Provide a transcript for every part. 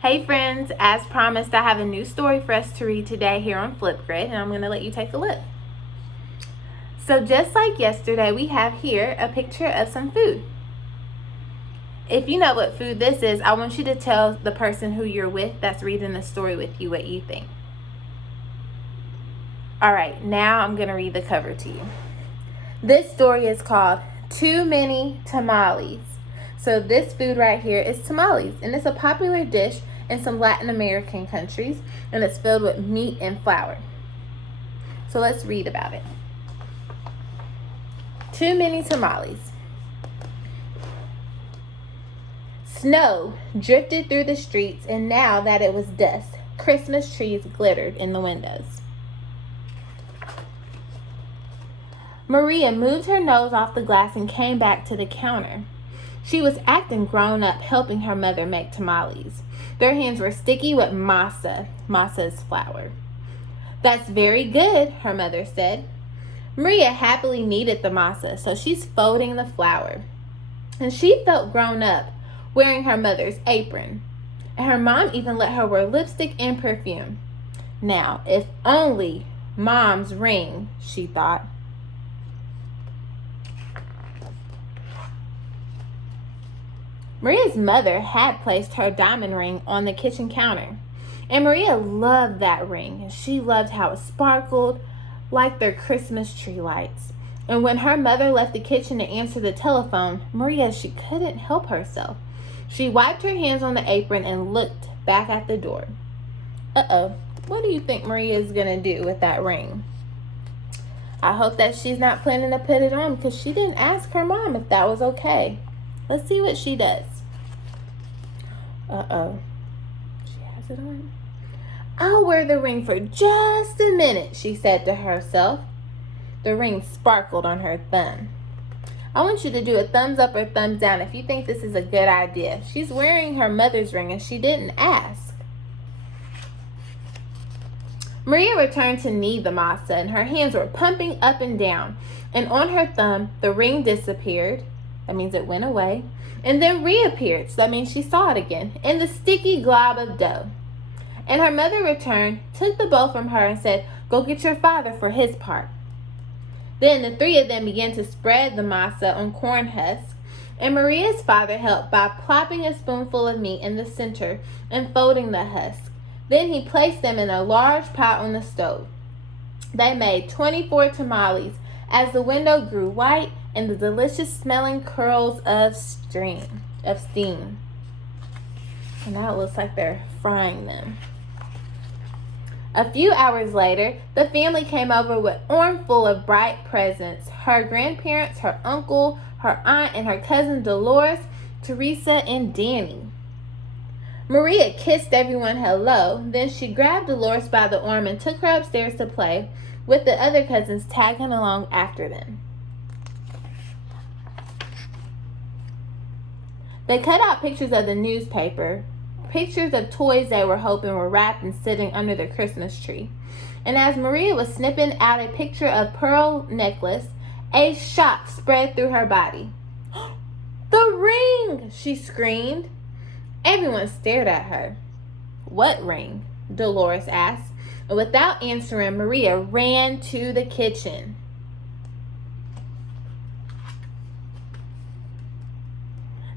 Hey friends, as promised, I have a new story for us to read today here on Flipgrid, and I'm going to let you take a look. So just like yesterday, we have here a picture of some food. If you know what food this is, I want you to tell the person who you're with that's reading the story with you what you think. Alright, now I'm going to read the cover to you. This story is called Too Many Tamales. So this food right here is tamales, and it's a popular dish in some Latin American countries, and it's filled with meat and flour. So let's read about it. Too many tamales. Snow drifted through the streets, and now that it was dusk, Christmas trees glittered in the windows. Maria moved her nose off the glass and came back to the counter. She was acting grown up, helping her mother make tamales. Their hands were sticky with masa. Masa is flour. "That's very good," her mother said. Maria happily kneaded the masa, so she's folding the flour. And she felt grown up, wearing her mother's apron. And her mom even let her wear lipstick and perfume. Now, if only Mom's ring, she thought. Maria's mother had placed her diamond ring on the kitchen counter, and Maria loved that ring, and she loved how it sparkled like their Christmas tree lights. And when her mother left the kitchen to answer the telephone, Maria, she couldn't help herself. She wiped her hands on the apron and looked back at the door. Uh-oh, what do you think Maria is going to do with that ring? I hope that she's not planning to put it on, because she didn't ask her mom if that was okay. Let's see what she does. Uh-oh. She has it on. "I'll wear the ring for just a minute," she said to herself. The ring sparkled on her thumb. I want you to do a thumbs up or thumbs down if you think this is a good idea. She's wearing her mother's ring and she didn't ask. Maria returned to knead the masa, and her hands were pumping up and down. And on her thumb, the ring disappeared. That means it went away. And then reappeared. So that means she saw it again. In the sticky glob of dough. And her mother returned, took the bowl from her, and said, "Go get your father for his part." Then the three of them began to spread the masa on corn husks. And Maria's father helped by plopping a spoonful of meat in the center and folding the husk. Then he placed them in a large pot on the stove. They made 24 tamales as the window grew white and the delicious smelling curls of steam. And now it looks like they're frying them. A few hours later, the family came over with armful of bright presents. Her grandparents, her uncle, her aunt, and her cousin Dolores, Teresa, and Danny. Maria kissed everyone hello. Then she grabbed Dolores by the arm and took her upstairs to play, with the other cousins tagging along after them. They cut out pictures of the newspaper, pictures of toys they were hoping were wrapped and sitting under the Christmas tree. And as Maria was snipping out a picture of pearl necklace, a shock spread through her body. "The ring!" she screamed. Everyone stared at her. "What ring?" Dolores asked. And without answering, Maria ran to the kitchen.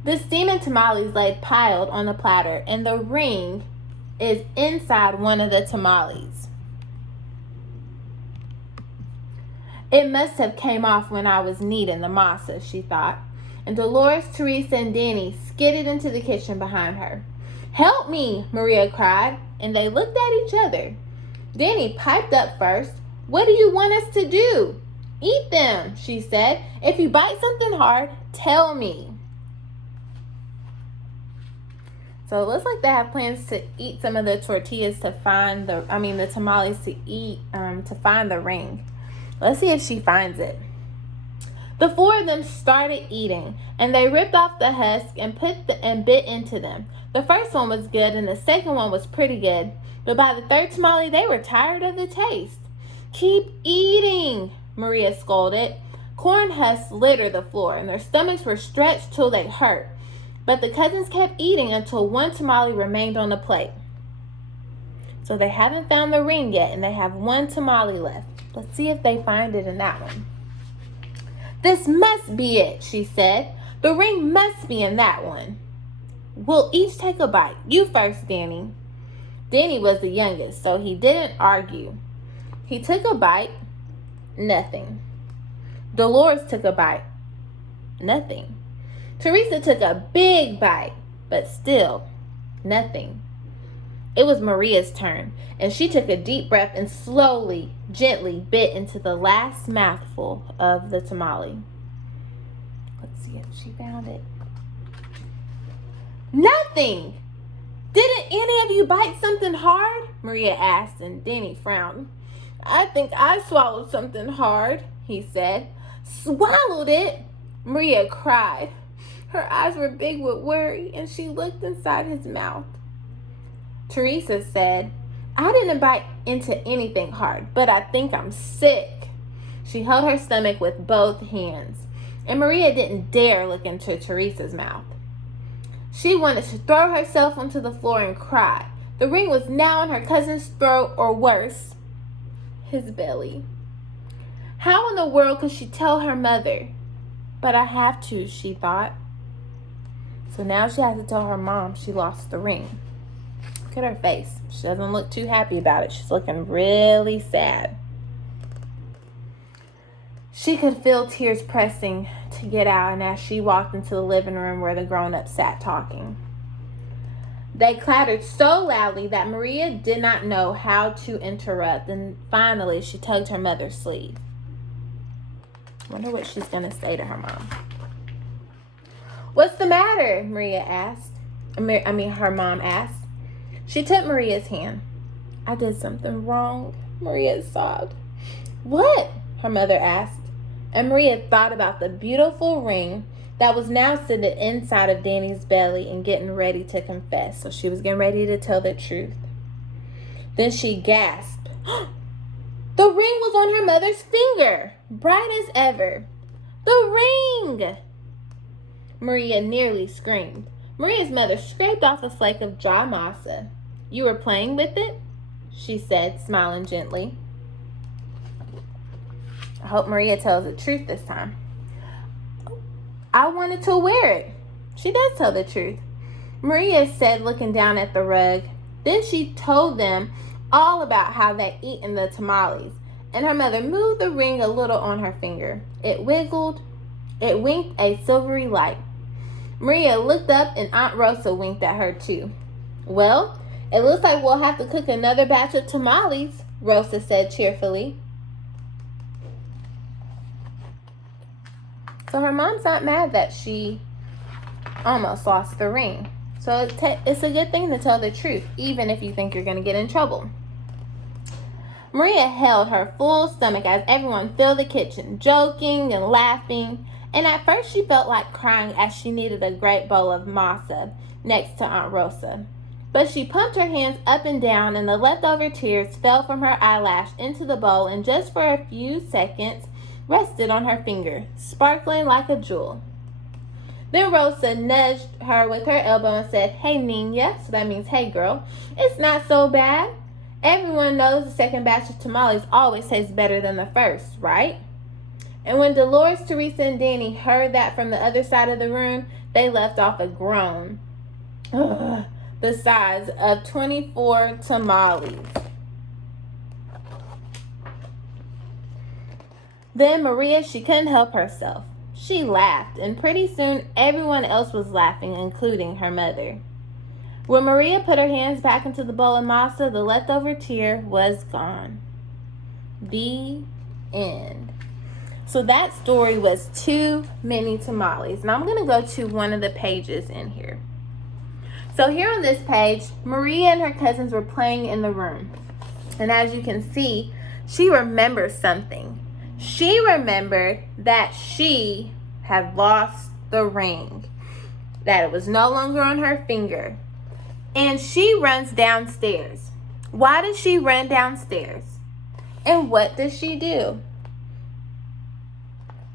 The steaming tamales lay piled on the platter, and the ring is inside one of the tamales. "It must have came off when I was kneading the masa," she thought. And Dolores, Teresa, and Danny skidded into the kitchen behind her. "Help me!" Maria cried, and they looked at each other. Danny piped up first. "What do you want us to do?" "Eat them," she said. "If you bite something hard, tell me." So it looks like they have plans to eat some of the tortillas to find the tamales to eat, to find the ring. Let's see if she finds it. The four of them started eating, and they ripped off the husk and bit into them. The first one was good, and the second one was pretty good. But by the third tamale, they were tired of the taste. "Keep eating," Maria scolded. Corn husks littered the floor, and their stomachs were stretched till they hurt. But the cousins kept eating until one tamale remained on the plate. So they haven't found the ring yet, and they have one tamale left. Let's see if they find it in that one. This must be it, she said. The ring must be in that one. We'll each take a bite. You first, Danny. Danny was the youngest, so he didn't argue. He took a bite. Nothing. Dolores took a bite. Nothing. Teresa took a big bite, but still nothing. It was Maria's turn, and she took a deep breath and slowly, gently bit into the last mouthful of the tamale. Let's see if she found it. Nothing! Didn't any of you bite something hard? Maria asked, and Danny frowned. I think I swallowed something hard, he said. Swallowed it? Maria cried. Her eyes were big with worry, and she looked inside his mouth. Teresa said, I didn't bite into anything hard, but I think I'm sick. She held her stomach with both hands, and Maria didn't dare look into Teresa's mouth. She wanted to throw herself onto the floor and cry. The ring was now in her cousin's throat, or worse, his belly. How in the world could she tell her mother? But I have to, she thought. So now she has to tell her mom she lost the ring. Look at her face. She doesn't look too happy about it. She's looking really sad. She could feel tears pressing to get out, and as she walked into the living room where the grown-ups sat talking. They clattered so loudly that Maria did not know how to interrupt, and finally she tugged her mother's sleeve. I wonder what she's going to say to her mom. What's the matter? Maria asked. Her mom asked. She took Maria's hand. I did something wrong, Maria sobbed. What? Her mother asked. And Maria thought about the beautiful ring that was now sitting inside of Danny's belly and getting ready to confess. So she was getting ready to tell the truth. Then she gasped. The ring was on her mother's finger, bright as ever. The ring! Maria nearly screamed. Maria's mother scraped off a flake of dry masa. You were playing with it? She said, smiling gently. I hope Maria tells the truth this time. I wanted to wear it. She does tell the truth. Maria said, looking down at the rug. Then she told them all about how they'd eaten the tamales, and her mother moved the ring a little on her finger. It wiggled. It winked a silvery light. Maria looked up, and Aunt Rosa winked at her too. Well, it looks like we'll have to cook another batch of tamales, Rosa said cheerfully. So her mom's not mad that she almost lost the ring. So it's a good thing to tell the truth, even if you think you're going to get in trouble. Maria held her full stomach as everyone filled the kitchen, joking and laughing. And at first she felt like crying as she needed a great bowl of masa next to Aunt Rosa. But she pumped her hands up and down, and the leftover tears fell from her eyelash into the bowl, and just for a few seconds rested on her finger, sparkling like a jewel. Then Rosa nudged her with her elbow and said, Hey, Nina, so that means, hey, girl, it's not so bad. Everyone knows the second batch of tamales always tastes better than the first, right? And when Dolores, Teresa, and Danny heard that from the other side of the room, they left off a groan. Ugh, the size of 24 tamales. Then Maria, she couldn't help herself. She laughed, and pretty soon everyone else was laughing, including her mother. When Maria put her hands back into the bowl of masa, the leftover tear was gone. The end. So that story was Too Many Tamales. Now I'm going to go to one of the pages in here. So here on this page, Maria and her cousins were playing in the room. And as you can see, she remembers something. She remembered that she had lost the ring, that it was no longer on her finger. And she runs downstairs. Why does she run downstairs? And what does she do?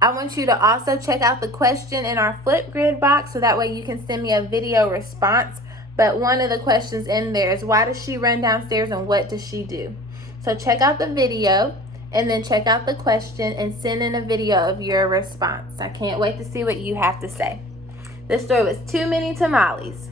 I want you to also check out the question in our Flipgrid box so that way you can send me a video response. But one of the questions in there is, why does she run downstairs and what does she do? So check out the video and then check out the question and send in a video of your response. I can't wait to see what you have to say. This story was Too Many Tamales.